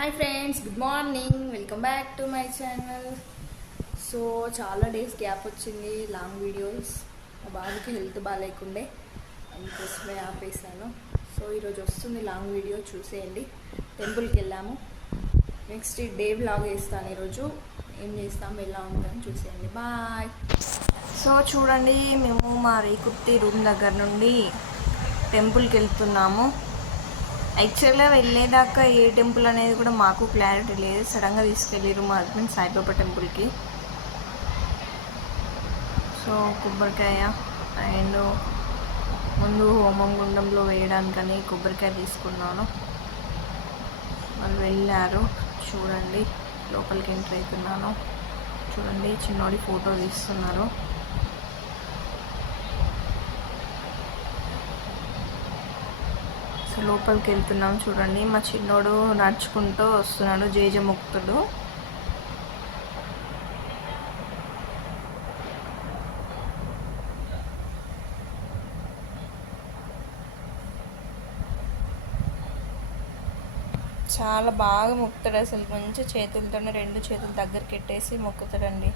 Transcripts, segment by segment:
Hi friends, good morning. Welcome back to my channel. So చాలా days gap వచ్చింది long videos. మా బాబుకి health బాగాలేకుండే, అందుకోసమే ఆపేసాను. సో ఈరోజు వస్తుంది లాంగ్ వీడియో, చూసేయండి. టెంపుల్కి వెళ్ళాము. నెక్స్ట్ డే వ్లాగ్ వేస్తాను. ఈరోజు ఏం చేస్తాము, ఎలా ఉంటుందని చూసేయండి. బాయ్. సో చూడండి, మేము మా రేకుర్తి రూమ్ దగ్గర నుండి టెంపుల్కి వెళ్తున్నాము. యాక్చువల్గా వెళ్ళేదాకా ఏ టెంపుల్ అనేది కూడా మాకు క్లారిటీ లేదు. సడన్గా తీసుకెళ్ళారు మా హస్బెండ్ సాయిబాబా టెంపుల్కి. సో కొబ్బరికాయ అండ్ ముందు హోమం గుండంలో వేయడానికని కొబ్బరికాయ తీసుకున్నాను. వాళ్ళు వెళ్ళారు. చూడండి, లోపలికి ఎంటర్ అవుతున్నాను. చూడండి, చిన్నోడి ఫోటో తీస్తున్నారు. లోపలికి వెళ్తున్నాం. చూడండి, మా చిన్నోడు నడుచుకుంటూ వస్తున్నాడు, జేజముక్తుడు. చాలా బాగా మొక్కుతాడు అసలు. మంచి చేతులతోనే రెండు చేతులు దగ్గరికి పెట్టేసి మొక్కుతాడండి.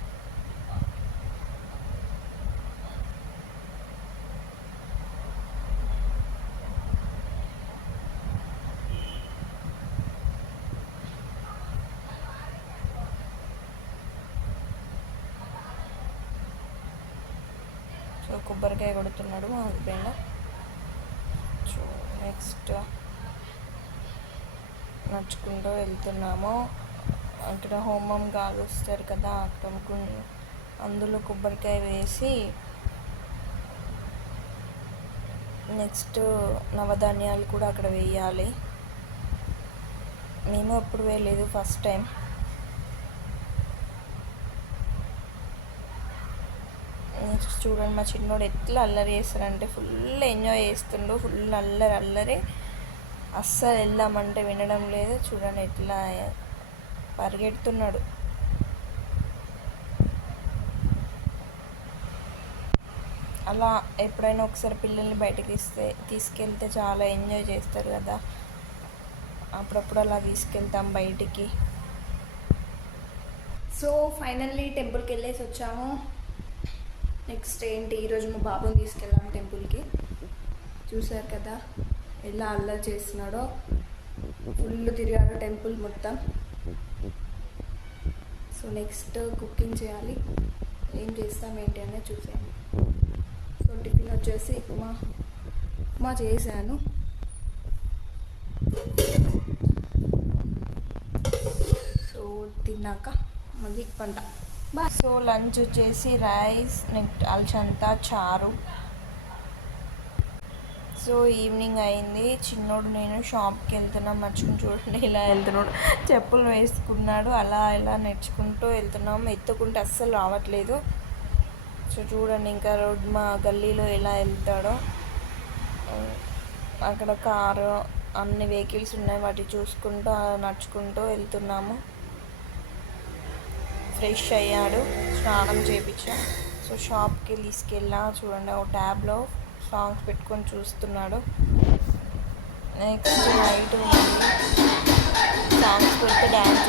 సో కొబ్బరికాయ కొడుతున్నాడు మా హస్బెండ్. సో నెక్స్ట్ నడుచుకుంటూ వెళ్తున్నాము. అక్కడ హోమం కాలుస్తారు కదా, అక్కడ అందులో కొబ్బరికాయ వేసి నెక్స్ట్ నవధాన్యాలు కూడా అక్కడ వేయాలి. మేము అప్పుడు వేయలేదు, ఫస్ట్ టైం. నెక్స్ట్ చూడండి, మా చిన్నోడు ఎట్లా అల్లరి చేస్తాడంటే ఫుల్ ఎంజాయ్ చేస్తుండు. ఫుల్ అల్లరి. అస్సలు వెళ్దామంటే వినడం లేదు. చూడండి ఎట్లా పరిగెడుతున్నాడు. అలా ఎప్పుడైనా ఒకసారి పిల్లల్ని బయటకి తీసుకెళ్తే చాలా ఎంజాయ్ చేస్తారు కదా, అప్పుడప్పుడు అలా తీసుకెళ్తాం బయటికి. సో ఫైనల్లీ టెంపుల్కి వెళ్ళేసి వచ్చాము. నెక్స్ట్ ఏంటి, ఈరోజు మా బాబుని తీసుకెళ్ళాము టెంపుల్కి. చూసారు కదా ఎలా అల్లరి చేస్తున్నాడో. ఫుల్ తిరిగాడు టెంపుల్ మొత్తం. సో నెక్స్ట్ కుకింగ్ చేయాలి. ఏం చేస్తాం ఏంటి అనేది చూసాను. సో టిఫిన్ వచ్చేసి ఉప్మా చేశాను. సో తిన్నాక మళ్ళీ పంట. సో లంచ్ వచ్చేసి రైస్, నెక్స్ట్ అల్చంతా, చారు. సో ఈవినింగ్ అయింది. చిన్నోడు నేను షాప్కి వెళ్తున్నాం. మర్చుకుని చూడండి ఇలా వెళ్తున్నాడు, చెప్పులు వేసుకున్నాడు. అలా నడుచుకుంటూ వెళ్తున్నాం. ఎత్తుకుంటే అస్సలు రావట్లేదు. సో చూడండి, ఇంకా రోడ్ మా గల్లీలో ఎలా వెళ్తాడో. అక్కడ కారు, అన్ని వెహికల్స్ ఉన్నాయి, వాటి చూసుకుంటూ నడుచుకుంటూ వెళ్తున్నాము. ఫ్రెష్ అయ్యాడు, స్నానం చేయించా. సో షాప్కి తీసుకెళ్ళా. చూడండి, ఒక ట్యాబ్లో సాంగ్స్ పెట్టుకొని చూస్తున్నాడు. నెక్స్ట్ నైట్ సాంగ్స్ పెడితే డ్యాన్స్